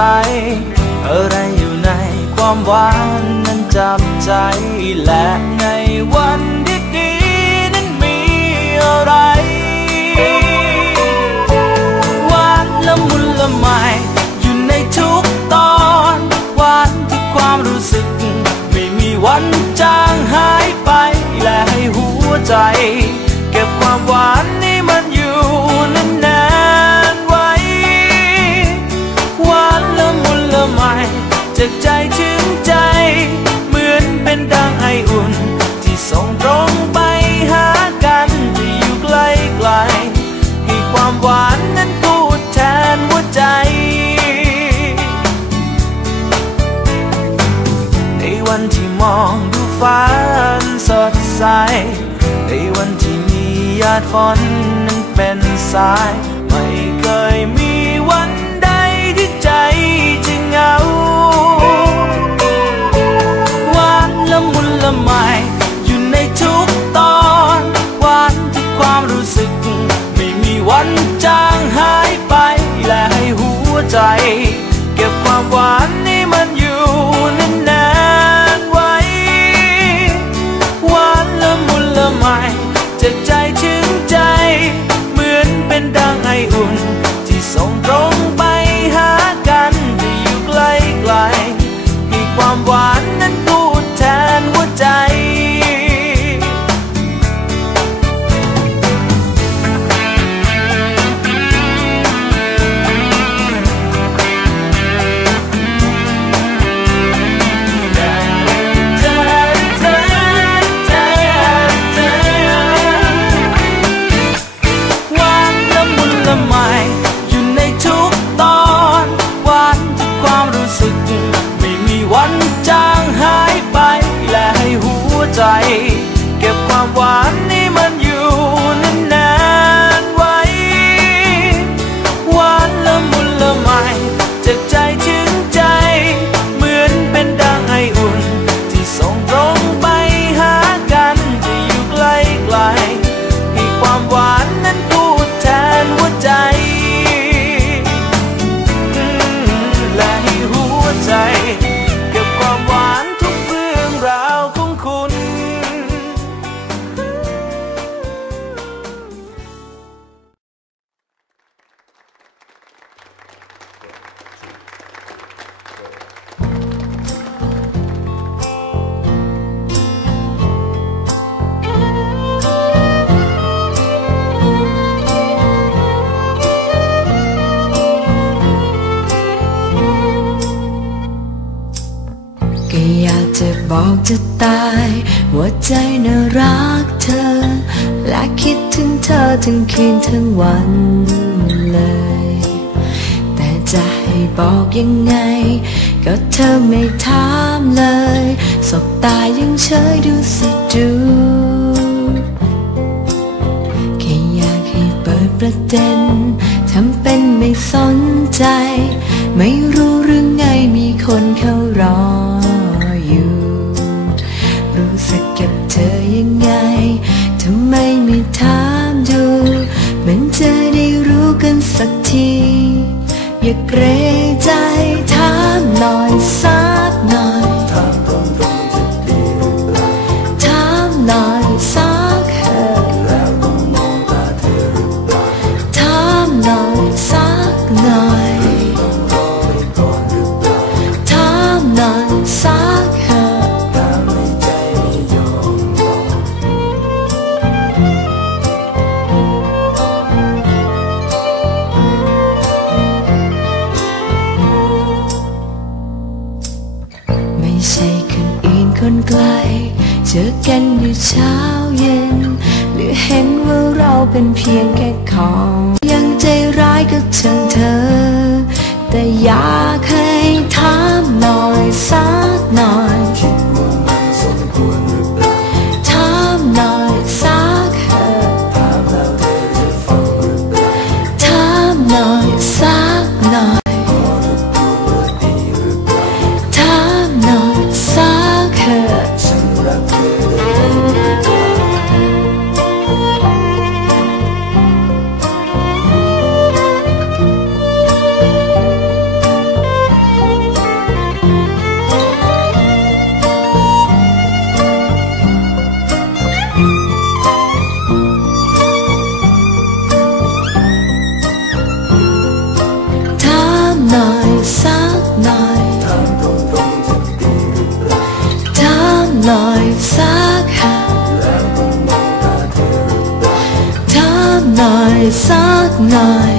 อะไรอยู่ในความหวานนั้นจับใจ และในวันดีๆนั้นมีอะไรหวานละมุนละไมอยู่ในทุกตอนหวานทุกความรู้สึก ไม่มีวันจางหายไป และให้หัวใจ เก็บความหวาน วันที่มองดูฟ้าอันสดใส ในวันที่มีหยาดฝนนั้นเป็นสาย ไม่เคยมีวันใดที่ใจจะเหงา และคิดถึงเธอทั้งคืนทั้งวันเลย แต่จะให้บอกยังไง ก็เธอไม่ถามเลย สบตายังเฉยดูสิดูแค่อยากให้เปิดประเด็นทำเป็นไม่สนใจ ไม่รู้หรือไงมีคนเขา ทีอย่าเกรง เช้าเย็น หรือเห็นว่าเราเป็นเพียงแค่ของ ยังใจร้ายกับเชิงเธอ แต่อยากใสักหน่อย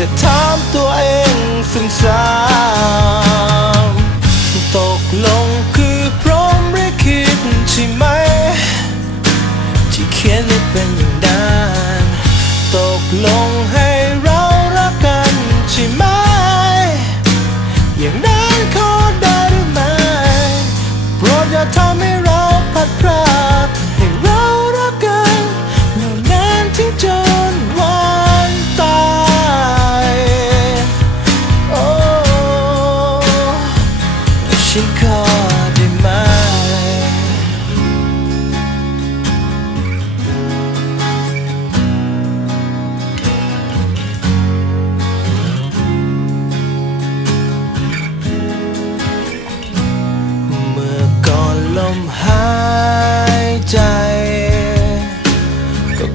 แต่ถามตัวเองซ้ำๆตกลง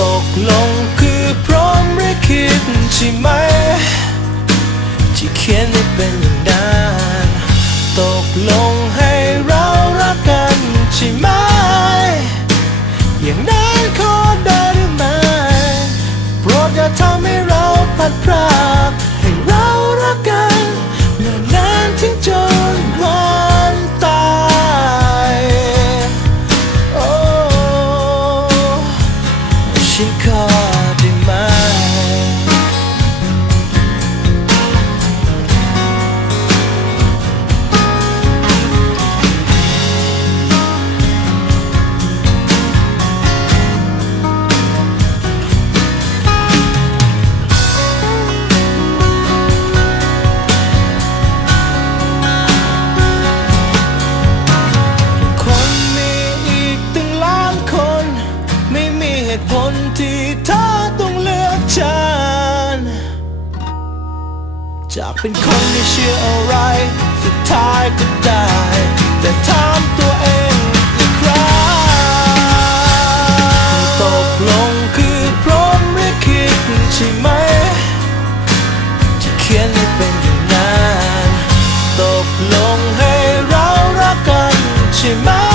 ตกลงคือพร้อมหรือคิดใช่ไหม ที่เขียนให้เป็นอย่างนั้นตกลงให้เรารักกันใช่ไหม อย่างนั้นขอได้หรือไม่โปรดอย่าทำให้เราพัดพราก จากเป็นคนที่เชื่ออะไร สุดท้ายก็ได้ แต่ถามตัวเองอีกครั้งตกลงคือพร้อมหรือคิดใช่ไหม ที่เขียนให้เป็นอย่างนั้นตกลงให้เรารักกันใช่ไหม